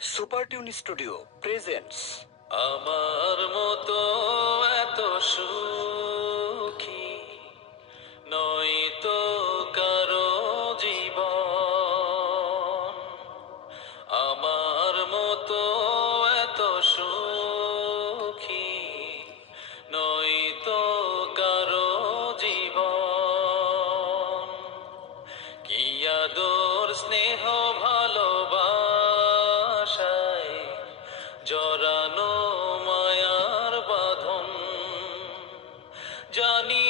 Super tune studio presents. আমার মতো এত সুখী নয়তো জানিয়ে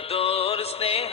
আদর স্নেহ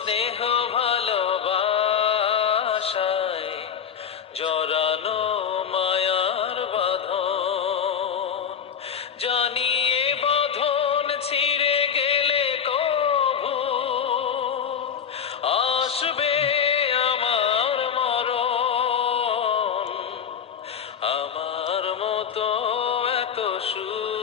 স্নেহ ভালোবাসায় জরানো মায়ার বাঁধন। জানিয়ে বাঁধন ছিঁড়ে গেলে কভু আসবে আমার মরণ। আমার মতো এত সুখী